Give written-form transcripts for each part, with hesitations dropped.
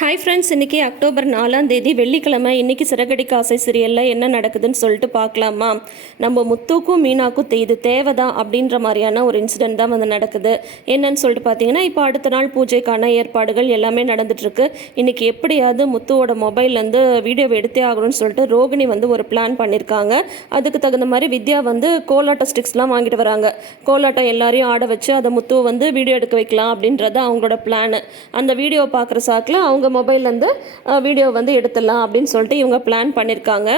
Hi friends, இன்றைக்கி October 4ஆம் தேதி வெள்ளிக்கிழமை. இன்றைக்கி சிறகடிக்க ஆசை சீரியலில் என்ன நடக்குதுன்னு சொல்லிட்டு பார்க்கலாமா? நம்ம முத்துக்கும் மீனாக்கும் இது தேவைதான் அப்படின்ற மாதிரியான ஒரு இன்சிடென்ட் தான் வந்து நடக்குது. என்னன்னு சொல்லிட்டு பார்த்தீங்கன்னா, இப்போ அடுத்த நாள் பூஜைக்கான ஏற்பாடுகள் எல்லாமே நடந்துட்டுருக்கு. இன்றைக்கி எப்படியாவது முத்துவோட மொபைல்லேருந்து வீடியோவை எடுத்தே ஆகணும்னு சொல்லிட்டு ரோகிணி வந்து ஒரு பிளான் பண்ணியிருக்காங்க. அதுக்கு தகுந்த மாதிரி வித்யா வந்து கோலாட்ட ஸ்டிக்ஸ்லாம் வாங்கிட்டு வராங்க. கோலாட்டம் எல்லாரையும் ஆட வச்சு அதை முத்துவை வந்து வீடியோ எடுக்க வைக்கலாம் அப்படின்றது அவங்களோட பிளான். அந்த வீடியோவை பார்க்குற சாக்கில் அவங்க மொபைல்லேருந்து வீடியோ வந்து எடுத்துடலாம் அப்படின்னு சொல்லிட்டு இவங்க பிளான் பண்ணியிருக்காங்க.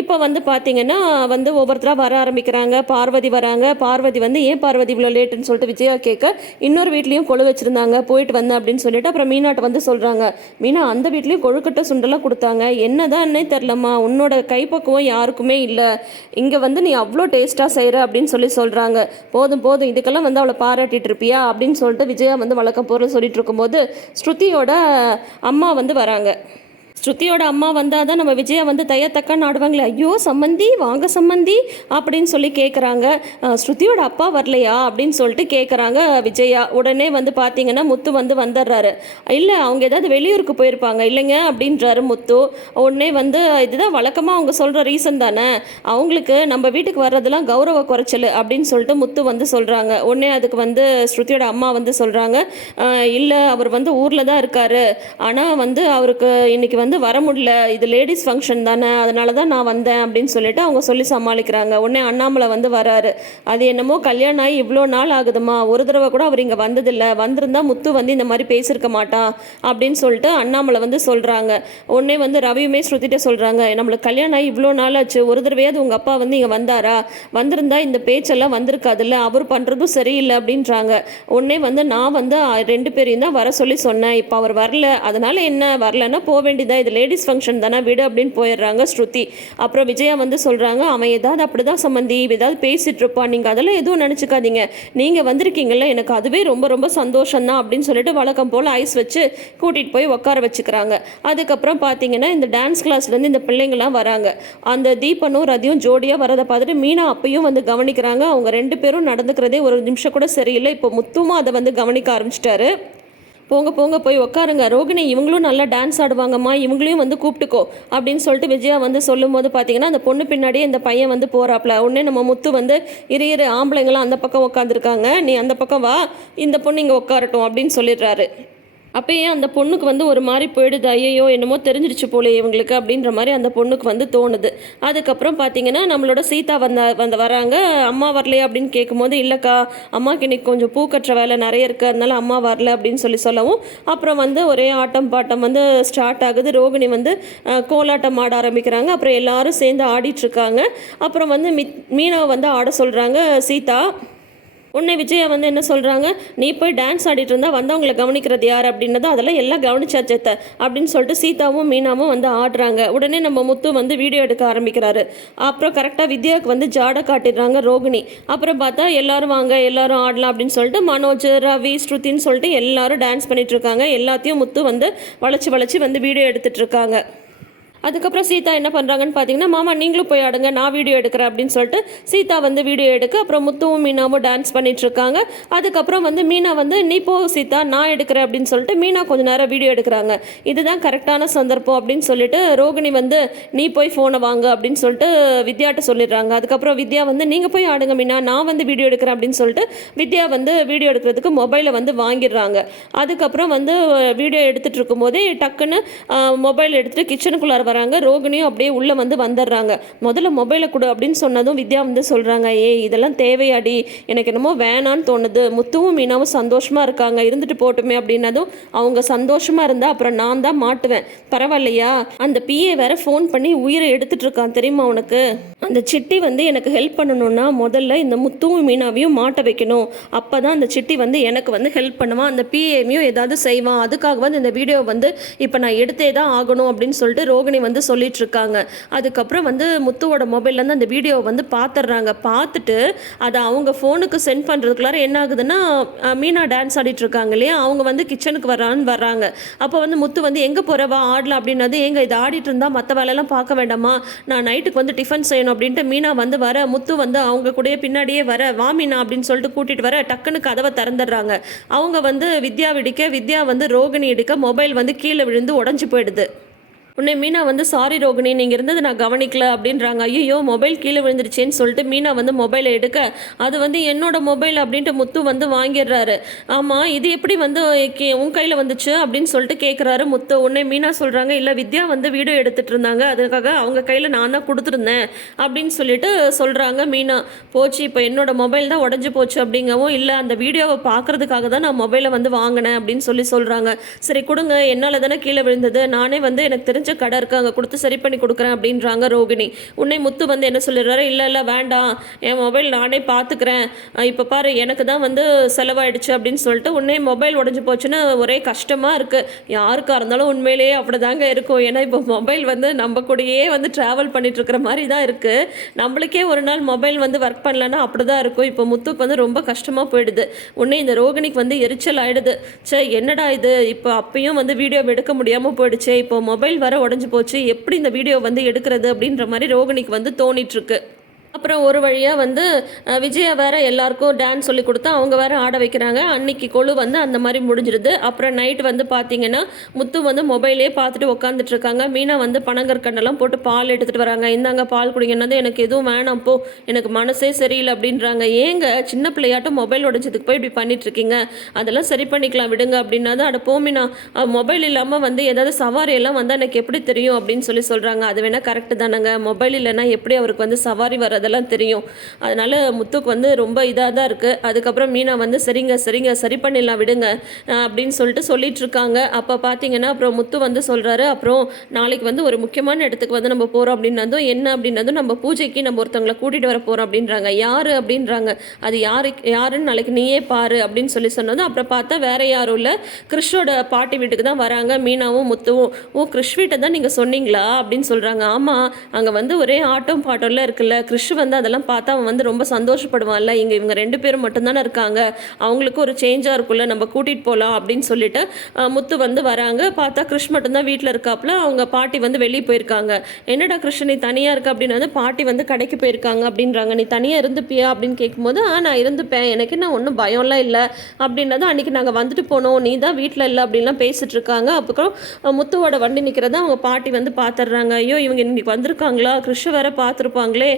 இப்போ வந்து பார்த்தீங்கன்னா வந்து ஒவ்வொருத்தராக வர ஆரம்பிக்கிறாங்க. பார்வதி வராங்க. பார்வதி வந்து ஏன் பார்வதி இவ்வளோ லேட்டுன்னு சொல்லிட்டு விஜயா கேட்க, இன்னொரு வீட்லேயும் கொழு வச்சுருந்தாங்க, போயிட்டு வந்தேன் அப்படின்னு சொல்லிட்டு அப்புறம் மீனாட்ட வந்து சொல்கிறாங்க. மீனா, அந்த வீட்லேயும் கொழுக்கட்டை சுண்டெல்லாம் கொடுத்தாங்க, என்னதான்னே தெரிலம்மா, உன்னோட கைப்பக்குவம் யாருக்குமே இல்லை, இங்கே வந்து நீ அவ்வளோ டேஸ்ட்டாக செய்கிற அப்படின்னு சொல்கிறாங்க. போதும் போதும், இதுக்கெல்லாம் வந்து அவளை பாராட்டிட்டு இருப்பியா அப்படின்னு சொல்லிட்டு விஜயா வந்து வழக்கம் பொருள் சொல்லிட்டு இருக்கும்போது ஸ்ருதியோட அம்மா வந்து வராங்க. ஸ்ருதியோட அம்மா வந்தால் தான் நம்ம விஜயா வந்து தையத்தக்கான்னு ஆடுவாங்களே. ஐயோ சம்மந்தி, வாங்க சம்மந்தி அப்படின்னு சொல்லி கேட்குறாங்க. ஸ்ருதியோட அப்பா வரலையா அப்படின்னு சொல்லிட்டு கேட்குறாங்க விஜயா. உடனே வந்து பார்த்தீங்கன்னா முத்து வந்து வந்துடுறாரு. இல்லை, அவங்க ஏதாவது வெளியூருக்கு போயிருப்பாங்க. இல்லைங்க அப்படின்றாரு முத்து. உடனே வந்து இதுதான் வழக்கமாக அவங்க சொல்கிற ரீசன் தானே, அவங்களுக்கு நம்ம வீட்டுக்கு வர்றதெல்லாம் கௌரவ குறைச்சல் அப்படின்னு சொல்லிட்டு முத்து வந்து சொல்கிறாங்க. உடனே அதுக்கு வந்து ஸ்ருதியோட அம்மா வந்து சொல்கிறாங்க, இல்லை அவர் வந்து ஊரில் தான் இருக்கார், ஆனால் வந்து அவருக்கு இன்னைக்கு வந்து வர முடியல, இது லேடிஸ் ஃபங்க்ஷன் தானே, அதனால தான் நான் வந்தேன் அப்படின்னு சொல்லிட்டு அவங்க சொல்லி சமாளிக்கிறாங்க. உடனே அண்ணாமலை வந்து வராரு. அது என்னமோ கல்யாணம் ஆகி இவ்வளோ நாள் ஆகுதுமா, ஒரு தடவை கூட அவர் இங்கே வந்ததில்லை, வந்திருந்தா முத்து வந்து இந்த மாதிரி பேசியிருக்க மாட்டான் அப்படின்னு சொல்லிட்டு அண்ணாமலை வந்து சொல்கிறாங்க. உடனே வந்து ரவியுமே ஸ்ருதிட்ட சொல்கிறாங்க, நம்மளுக்கு கல்யாணம் ஆகி இவ்வளோ நாள் ஆச்சு, ஒரு தடவையாவது உங்கள் அப்பா வந்து இங்கே வந்தாரா, வந்திருந்தா இந்த பேச்செல்லாம் வந்திருக்காதுல்ல, அவர் பண்ணுறதும் சரியில்லை அப்படின்றாங்க. உடனே வந்து நான் வந்து 2 பேரையும் தான் வர சொல்லி சொன்னேன், இப்போ அவர் வரல, அதனால என்ன, வரலன்னா போக வேண்டியதா, இது லேடிஸ் ஃபங்க்ஷன் தானே, விடு அப்படின்னு போயிடுறாங்க ஸ்ருதி. அப்புறம் விஜயா வந்து சொல்கிறாங்க, அவன் ஏதாவது அப்படிதான் சம்மந்தி ஏதாவது பேசிகிட்டு இருப்பான், நீங்கள் அதெல்லாம் எதுவும் நினச்சிக்காதீங்க, நீங்கள் வந்திருக்கீங்கல்ல, எனக்கு அதுவே ரொம்ப ரொம்ப சந்தோஷம் தான் அப்படின்னு சொல்லிட்டு வழக்கம் போல் ஐஸ் வச்சு கூட்டிகிட்டு போய் உட்கார வச்சுக்கிறாங்க. அதுக்கப்புறம் பார்த்தீங்கன்னா இந்த டான்ஸ் கிளாஸ்லேருந்து இந்த பிள்ளைங்கள்லாம் வராங்க. அந்த தீபனும் ரதியும் ஜோடியாக வரதை பார்த்துட்டு மீனா அப்பையும் வந்து கவனிக்கிறாங்க. அவங்க 2 பேரும் நடந்துக்கிறதே ஒரு நிமிஷம் கூட சரியில்லை. இப்போ முத்துமா அதை வந்து கவனிக்க ஆரம்பிச்சிட்டாரு. போங்க போங்க போய் உட்காருங்க, ரோகிணி இவங்களும் நல்லா டான்ஸ் ஆடுவாங்கம்மா, இவங்களையும் வந்து கூப்பிட்டுக்கோ அப்படின்னு சொல்லிட்டு விஜயா வந்து சொல்லும் போது பார்த்தீங்கன்னா அந்த பொண்ணு பின்னாடியே இந்த பையன் வந்து போகிறாப்புல. உடனே நம்ம முத்து வந்து இரு ஆம்பளைங்களாம் அந்த பக்கம் உட்காந்துருக்காங்க, நீ அந்த பக்கம் வா, இந்த பொண்ணு இங்கே உட்காரட்டும் அப்படின்னு சொல்லிடுறாரு. அப்போயே அந்த பொண்ணுக்கு வந்து ஒரு மாதிரி போயிடுது, ஐயோ என்னமோ தெரிஞ்சிடுச்சு போலே இவங்களுக்கு அப்படின்ற மாதிரி அந்த பொண்ணுக்கு வந்து தோணுது. அதுக்கப்புறம் பார்த்தீங்கன்னா நம்மளோட சீதா வராங்க. அம்மா வரலையா அப்படின்னு கேட்கும்போது, இல்லைக்கா அம்மாவுக்கு இன்னைக்கு கொஞ்சம் பூ கட்டுற வேலை நிறைய இருக்குது, அதனால அம்மா வரல அப்படின்னு சொல்லவும் அப்புறம் வந்து ஒரே ஆட்டம் பாட்டம் வந்து ஸ்டார்ட் ஆகுது. ரோகிணி வந்து கோலாட்டம் ஆட ஆரம்பிக்கிறாங்க. அப்புறம் எல்லாரும் சேர்ந்து ஆடிட்டுருக்காங்க. அப்புறம் வந்து மீனாவை வந்து ஆட சொல்கிறாங்க சீதா. உன்னை விஜயா வந்து என்ன சொல்கிறாங்க, நீ போய் டான்ஸ் ஆடிட்டு இருந்தால் வந்தவங்களை கவனிக்கிறது யார் அப்படின்னது, அதெல்லாம் எல்லாம் கவனிச்சாச்சத்த அப்படின்னு சொல்லிட்டு சீதாவும் மீனாவும் வந்து ஆடுறாங்க. உடனே நம்ம முத்து வந்து வீடியோ எடுக்க ஆரம்பிக்கிறாரு. அப்புறம் கரெக்டாக வித்யாவுக்கு வந்து ஜாடை காட்டிடுறாங்க ரோகிணி. அப்புறம் பார்த்தா எல்லாரும் வாங்க எல்லாரும் ஆடலாம் அப்படின்னு சொல்லிட்டு மனோஜ், ரவி, ஸ்ருதின்னு சொல்லிட்டு எல்லாரும் டான்ஸ் பண்ணிட்டு இருக்காங்க. எல்லாத்தையும் முத்து வந்து வளைச்சி வந்து வீடியோ எடுத்துட்டு இருக்காங்க. அதுக்கப்புறம் சீதா என்ன பண்ணுறாங்கன்னு பார்த்தீங்கன்னா, மாமா நீங்களும் போய் ஆடுங்க, நான் வீடியோ எடுக்கிறேன் அப்படின்னு சொல்லிட்டு சீதா வந்து வீடியோ எடுக்க, அப்புறம் முத்துவும் மீனாவும் டான்ஸ் பண்ணிகிட்ருக்காங்க. அதுக்கப்புறம் வந்து மீனா வந்து நீ போ சீதா நான் எடுக்கிறேன் அப்படின்னு சொல்லிட்டு மீனா கொஞ்சம் நேரம் வீடியோ எடுக்கிறாங்க. இதுதான் கரெக்டான சந்தர்ப்பம் அப்படின்னு சொல்லிட்டு ரோகிணி வந்து நீ போய் ஃபோனை வாங்க அப்படின்னு சொல்லிட்டு வித்யாட்ட சொல்லிடுறாங்க. அதுக்கப்புறம் வித்யா வந்து நீங்கள் போய் ஆடுங்க மீனா, நான் வந்து வீடியோ எடுக்கிறேன் அப்படின்னு சொல்லிட்டு வித்யா வந்து வீடியோ எடுக்கிறதுக்கு மொபைலை வந்து வாங்கிடுறாங்க. அதுக்கப்புறம் வந்து வீடியோ எடுத்துகிட்டு இருக்கும்போதே டக்குன்னு மொபைல் எடுத்துகிட்டு கிச்சனுக்குள்ளார வராங்க. ரோகிணியும் அப்படியே உள்ளே வந்து வந்துடுறாங்க. முதல்ல மொபைலை கொடு அப்படின்னு சொன்னதும் வித்யா வந்து சொல்கிறாங்க, இதெல்லாம் தேவையாடி, எனக்கு என்னமோ வேணான்னு தோணுது, முத்துவும் மீனாவும் சந்தோஷமாக இருக்காங்க, இருந்துட்டு போட்டுமே அப்படின்னதும் அவங்க சந்தோஷமாக இருந்தால் அப்புறம் நான் தான் மாட்டுவேன், பரவாயில்லையா, அந்த பிஏ வேற ஃபோன் பண்ணி உயிரை எடுத்துகிட்டு இருக்கான் தெரியுமா உனக்கு, அந்த சிட்டி வந்து எனக்கு ஹெல்ப் பண்ணணும்னா முதல்ல இந்த முத்துவும் மீனாவையும் மாட்ட வைக்கணும், அப்போ தான் அந்த சிட்டி வந்து எனக்கு வந்து ஹெல்ப் பண்ணுவான், அந்த பிஏமையும் ஏதாவது செய்வான், அதுக்காக வந்து இந்த வீடியோ வந்து இப்போ நான் எடுத்தே தான் ஆகணும் அப்படின்னு சொல்லிட்டு ரோகிணி ரோகிணி வந்து சொல்லிட்டு இருக்காங்க. அதுக்கப்புறம் வந்து முத்துவோட மொபைல்லேருந்து அந்த வீடியோவை வந்து பார்த்துடுறாங்க. பார்த்துட்டு அதை அவங்க ஃபோனுக்கு சென்ட் பண்ணுறதுக்குள்ளார என்ன ஆகுதுன்னா, மீனா டான்ஸ் ஆடிட்டு இருக்காங்க இல்லையா, அவங்க வந்து கிச்சனுக்கு வர்றாங்க. அப்போ வந்து முத்து வந்து எங்கே போகிறவா ஆடலாம் அப்படின்னது, ஏங்க இது ஆடிட்டு இருந்தா மற்ற வேலையெல்லாம் பார்க்க வேண்டாமா, நான் நைட்டுக்கு வந்து டிஃபன் செய்யணும் அப்படின்ட்டு மீனா வந்து வர, முத்து வந்து அவங்க கூடயே பின்னாடியே வர, வா மீனா அப்படின்னு சொல்லிட்டு கூட்டிகிட்டு வர, டக்குன்னு கதவை திறந்துடுறாங்க. அவங்க வந்து வித்யா வெடிக்க, வித்யா வந்து ரோகிணி எடுக்க, மொபைல் வந்து கீழே விழுந்து உடஞ்சி போயிடுது. உடனே மீனா வந்து சாரி ரோகிணி, நீங்கள் இருந்தது நான் கவனிக்கல அப்படின்றாங்க. ஐயோ மொபைல் கீழே விழுந்துருச்சேன்னு சொல்லிட்டு மீனா வந்து மொபைலை எடுக்க, அது வந்து என்னோட மொபைல் அப்படின்ட்டு முத்து வந்து வாங்கிடுறாரு. ஆமாம் இது எப்படி வந்து உன் கையில் வந்துச்சு அப்படின்னு சொல்லிட்டு கேட்குறாரு முத்து. உடனே மீனா சொல்கிறாங்க, இல்லை வித்யா வந்து வீடியோ எடுத்துகிட்டு இருந்தாங்க, அதுக்காக அவங்க கையில் நான் தான் கொடுத்துருந்தேன் அப்படின்னு சொல்லிட்டு சொல்கிறாங்க மீனா. போச்சு, இப்போ என்னோட மொபைல் தான் உடஞ்சி போச்சு அப்படிங்கவும், இல்லை அந்த வீடியோவை பார்க்குறதுக்காக தான் நான் மொபைலை வந்து வாங்கினேன் அப்படின்னு சொல்கிறாங்க. சரி கொடுங்க, என்னால் தானே கீழே விழுந்தது, நானே வந்து எனக்கு தெரிஞ்ச கடை இருக்கு, அங்கே கொடுத்து சரி பண்ணி கொடுக்குறேன் அப்படின்றாங்க ரோகிணி. உன்னை முத்து வந்து என்ன சொல்லிடுறாரு, இல்லை வேண்டாம், என் மொபைல் நானே பார்த்துக்கிறேன், இப்போ பாரு எனக்கு தான் வந்து செலவாயிடுச்சு அப்படின்னு சொல்லிட்டு, உன்னே மொபைல் உடஞ்சி போச்சுன்னு ஒரே கஷ்டமாக இருக்குது. யாருக்காக இருந்தாலும் உண்மையிலேயே அப்படி தாங்க இருக்கும். ஏன்னா இப்போ மொபைல் வந்து நம்ம கூடயே வந்து ட்ராவல் பண்ணிட்டு இருக்கிற மாதிரி தான் இருக்குது. நம்மளுக்கே ஒரு நாள் மொபைல் வந்து ஒர்க் பண்ணலன்னா அப்படி தான் இருக்கும். இப்போ முத்துக்கு வந்து ரொம்ப கஷ்டமாக போயிடுது. உடனே இந்த ரோகிணிக்கு வந்து எரிச்சல் ஆகிடுது. என்னடா இது, இப்போ அப்பயும் வந்து வீடியோ எடுக்க முடியாமல் போயிடுச்சு, இப்போ மொபைல் வர உடஞ்சி போச்சு, எப்படி இந்த வீடியோ வந்து எடுக்கிறது அப்படின்ற மாதிரி ரோகிணிக்கு வந்து தோணிட்டுருக்கு. அப்புறம் ஒரு வழியாக வந்து விஜயா வேறு எல்லாருக்கும் டான்ஸ் சொல்லி கொடுத்தா அவங்க வேறு ஆட வைக்கிறாங்க. அன்னைக்கு கொழு வந்து அந்த மாதிரி முடிஞ்சிடுது. அப்புறம் நைட் வந்து பார்த்திங்கன்னா முத்து வந்து மொபைலே பார்த்துட்டு உட்காந்துட்ருக்காங்க. மீனா வந்து பனங்கற்கண்டெல்லாம் போட்டு பால் எடுத்துகிட்டு வராங்க. இந்தாங்க பால் குடிங்கன்னது, எனக்கு எதுவும் வேணாம் போ, எனக்கு மனசே சரியில்லை அப்படின்றாங்க. ஏங்க சின்ன பிள்ளையாட்டும் மொபைல் உடஞ்சதுக்கு போய் இப்படி பண்ணிகிட்ருக்கீங்க, அதெல்லாம் சரி பண்ணிக்கலாம் விடுங்க அப்படின்னா தான், அட போமினா மொபைல் இல்லாமல் வந்து ஏதாவது சவாரியெல்லாம் வந்து எனக்கு எப்படி தெரியும் அப்படின்னு சொல்கிறாங்க. அது வேணால் கரெக்டு தானேங்க, மொபைல் இல்லைன்னா எப்படி அவருக்கு வந்து சவாரி வர்றது அதெல்லாம் தெரியும். அதனால் முத்துக்கு வந்து ரொம்ப இதாக தான் இருக்குது. அதுக்கப்புறம் மீனா வந்து சரிங்க சரி பண்ணிடலாம் விடுங்க அப்படின்னு சொல்லிட்டு இருக்காங்க. அப்போ பார்த்தீங்கன்னா அப்புறம் முத்து வந்து சொல்கிறாரு, அப்புறம் நாளைக்கு வந்து ஒரு முக்கியமான இடத்துக்கு வந்து நம்ம போகிறோம் அப்படின்னதும், என்ன அப்படின்னதும், நம்ம பூஜைக்கு நம்ம ஒருத்தவங்களை கூட்டிகிட்டு வர போகிறோம் அப்படின்றாங்க. யார் அப்படின்றாங்க. அது யாருன்னு நாளைக்கு நீயே பாரு அப்படின்னு சொன்னதும், அப்புறம் பார்த்தா வேற யாரும் இல்லை, கிறிஷோட பாட்டி வீட்டுக்கு தான் வராங்க மீனாவும் முத்துவும். ஓ கிறிஷ் வீட்டை தான் நீங்கள் சொன்னீங்களா அப்படின்னு சொல்கிறாங்க. ஆமாம், அங்கே வந்து ஒரே ஆட்டம் பாட்டம்லாம் இருக்குல்ல, கிறிஷ் வந்து அதெல்லாம் பார்த்தா அவன் வந்து ரொம்ப சந்தோஷப்படுவான்ல, இவங்க 2 பேரும் மட்டும்தானே இருக்காங்க, அவங்களுக்கு ஒரு சேஞ்சாக இருக்குல்ல, நம்ம கூட்டிகிட்டு போகலாம் அப்படின்னு சொல்லிட்டு முத்து வந்து வராங்க. பார்த்தா கிருஷ் மட்டும்தான் வீட்டில் இருக்காப்புல, அவங்க பாட்டி வந்து வெளியே போயிருக்காங்க. என்னடா கிருஷ் நீ தனியாக இருக்க அப்படின்னு வந்து, பாட்டி வந்து கடைக்கு போயிருக்காங்க அப்படின்றாங்க. நீ தனியாக இருந்துப்பியா அப்படின்னு கேட்கும்போது, நான் இருந்துப்பேன், எனக்கு என்ன ஒன்றும் பயம்லாம் இல்லை அப்படின்னதும், அன்றைக்கி நாங்கள் வந்துட்டு போனோம், நீ தான் வீட்டில் இல்லை அப்படின்லாம் பேசிகிட்டு இருக்காங்க. அப்புறம் முத்துவோட வண்டி நிற்கிறதா அவங்க பாட்டி வந்து பார்த்துடுறாங்க. ஐயோ இவங்க இன்னைக்கு வந்திருக்காங்களா, கிருஷை வேற பார்த்துருப்பாங்களே,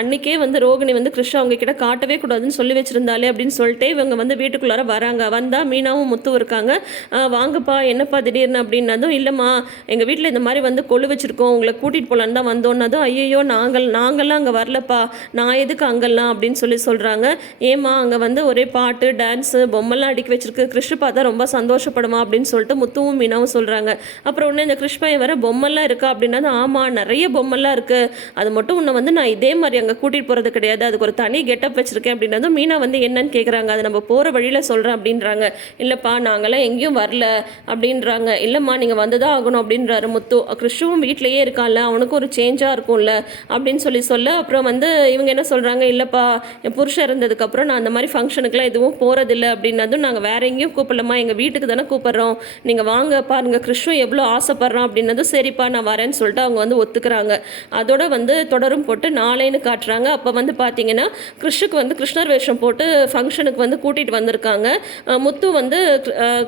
அன்றைக்கே வந்து ரோகிணி வந்து கிருஷ் அவங்க கிட்ட காட்டவே கூடாதுன்னு சொல்லி வச்சுருந்தாலே அப்படின்னு சொல்லிட்டு இவங்க வந்து வீட்டுக்குள்ளார வராங்க. வந்தால் மீனாவும் முத்து இருக்காங்க. வாங்கப்பா என்னப்பா திடீர்னு அப்படின்னதும், இல்லைம்மா எங்கள் வீட்டில் இந்த மாதிரி வந்து கொழு வச்சுருக்கோம், உங்களை கூட்டிகிட்டு போகலான்னு தான் வந்தோன்னதும், ஐயோ நாங்கள்லாம் அங்கே வரலப்பா, நான் எதுக்கு அங்கெல்லாம் அப்படின்னு சொல்கிறாங்க. ஏம்மா அங்கே வந்து ஒரே பாட்டு டான்ஸு பொம்மைலாம் அடிக்க வச்சிருக்கு, கிருஷ் பார்த்தா ரொம்ப சந்தோஷப்படுமா அப்படின்னு சொல்லிட்டு முத்துவும் மீனாவும் சொல்கிறாங்க. அப்புறம் உடனே இந்த கிருஷ் பையன் வர, பொம்மைலாம் இருக்கா அப்படின்னது, ஆமாம் நிறைய பொம்மைலாம் இருக்குது, அது மட்டும் உன்னை வந்து நான் இதே மாதிரி அங்கே கூட்டிகிட்டு போகிறது கிடையாது, அதுக்கு ஒரு தனி கெட்டப் வச்சுருக்கேன் அப்படின்னதும், மீனா வந்து என்னன்னு கேட்குறாங்க. அது நம்ம போகிற வழியில் சொல்கிறேன் அப்படின்றாங்க. இல்லைப்பா நாங்களாம் எங்கேயும் வரல அப்படின்றாங்க. இல்லைம்மா நீங்கள் வந்து தான் ஆகணும் அப்படின்றாரு முத்து. கிருஷ்ணவும் வீட்டிலையே இருக்கான்ல, அவனுக்கு ஒரு சேஞ்சாக இருக்கும்ல அப்படின்னு சொல்ல, அப்புறம் வந்து இவங்க என்ன சொல்கிறாங்க, இல்லைப்பா என் புருஷன் இருந்ததுக்கப்புறம் நான் அந்த மாதிரி ஃபங்க்ஷனுக்குலாம் எதுவும் போகிறதில்ல அப்படின்னதும், நாங்கள் வேற எங்கேயும் கூப்பிடலம்மா, எங்கள் வீட்டுக்கு தானே கூப்பிட்றோம், நீங்கள் வாங்க பாருங்க கிருஷ்ணன் எவ்வளோ ஆசைப்பட்றான் அப்படின்னதும், சரிப்பா நான் வரேன்னு சொல்லிட்டு அவங்க வந்து ஒத்துக்கிறாங்க. அதோட வந்து தொடரும் போட்டு நாளைன்னு காட்டுறாங்க. அப்போ வந்து பார்த்தீங்கன்னா கிருஷ்ணுக்கு வந்து கிருஷ்ணர் வேஷம் போட்டு ஃபங்க்ஷனுக்கு வந்து கூட்டிகிட்டு வந்திருக்காங்க. முத்து வந்து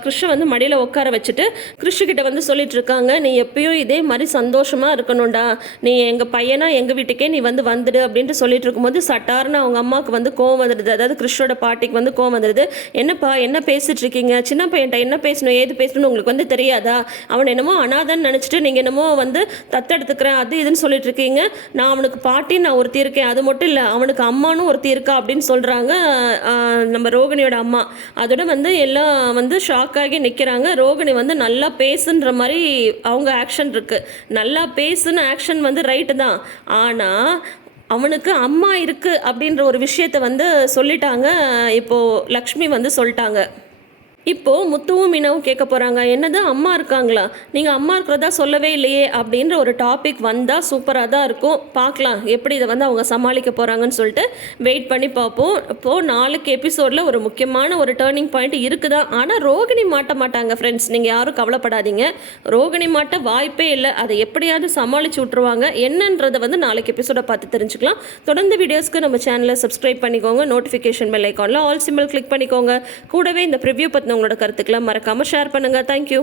கிருஷ்ண வந்து மடியில் உட்கார வச்சுட்டு கிருஷ்ணகிட்ட வந்து சொல்லிட்டு இருக்காங்க, நீ எப்பயும் இதே மாதிரி சந்தோஷமாக இருக்கணும்டா, நீ எங்கள் பையனா எங்கள் வீட்டுக்கே நீ வந்து வந்துடு அப்படின்ட்டு சொல்லிட்டு இருக்கும்போது, சட்டார்னு அவங்க அம்மாவுக்கு வந்து கோவம் வந்துடுது. அதாவது கிருஷ்ணோட பாட்டிக்கு வந்து கோவம் வந்துடுது. என்னப்பா என்ன பேசிட்டு இருக்கீங்க, சின்ன பையன்ட்ட என்ன பேசணும் ஏது பேசணும்னு உங்களுக்கு வந்து தெரியாதா, அவன் என்னமோ அனாதன்னு நினச்சிட்டு நீங்கள் என்னமோ வந்து தத்தெடுத்துக்கிறேன் அது இதுன்னு சொல்லிட்டு இருக்கீங்க, நான் அவனுக்கு பாட்டி நான் ஒருத்தி இருக்கேன், அது மட்டும் இல்லை அவனுக்கு அம்மானும் ஒருத்தி இருக்கா அப்படின்னு சொல்கிறாங்க நம்ம ரோகிணியோட அம்மா. அதோட வந்து எல்லாம் வந்து ஷாக் ஆகி நிற்கிறாங்க. ரோகிணி வந்து நல்லா பேசுன்ற மாதிரி அவங்க ஆக்ஷன் இருக்குது, நல்லா பேசுன்னு ஆக்ஷன் வந்து ரைட்டு தான், ஆனால் அவனுக்கு அம்மா இருக்குது அப்படின்ற ஒரு விஷயத்த வந்து சொல்லிட்டாங்க. இப்போது லக்ஷ்மி வந்து சொல்லிட்டாங்க. இப்போது முத்துவும் மீனாவும் கேட்க போகிறாங்க, என்னது அம்மா இருக்காங்களா, நீங்கள் அம்மா இருக்கிறதா சொல்லவே இல்லையே அப்படின்ற ஒரு டாபிக் வந்தால் சூப்பராக தான் இருக்கும். பார்க்கலாம் எப்படி இதை வந்து அவங்க சமாளிக்க போகிறாங்கன்னு சொல்லிட்டு வெயிட் பண்ணி பார்ப்போம். இப்போது நாளைக்கு எபிசோடில் ஒரு முக்கியமான ஒரு டேர்னிங் பாயிண்ட் இருக்குதா, ஆனால் ரோகிணி மாட்ட மாட்டாங்க ஃப்ரெண்ட்ஸ், நீங்கள் யாரும் கவலைப்படாதீங்க. ரோகிணி மாட்ட வாய்ப்பே இல்லை, அதை எப்படியாவது சமாளித்து விட்ருவாங்க. என்னன்றதை வந்து நாளைக்கு எபிசோடை பார்த்து தெரிஞ்சுக்கலாம். தொடர்ந்து வீடியோஸ்க்கு நம்ம சேனலை சப்ஸ்கிரைப் பண்ணிக்கோங்க, நோட்டிஃபிகேஷன் பெல் ஐக்கானில் ஆல் சிம்பிள் கிளிக் பண்ணிக்கோங்க. கூடவே இந்த ப்ரிவ்யூ பற்றின உங்களோட கருத்துக்களை மறக்காமல் ஷேர் பண்ணுங்கள். தேங்க்யூ.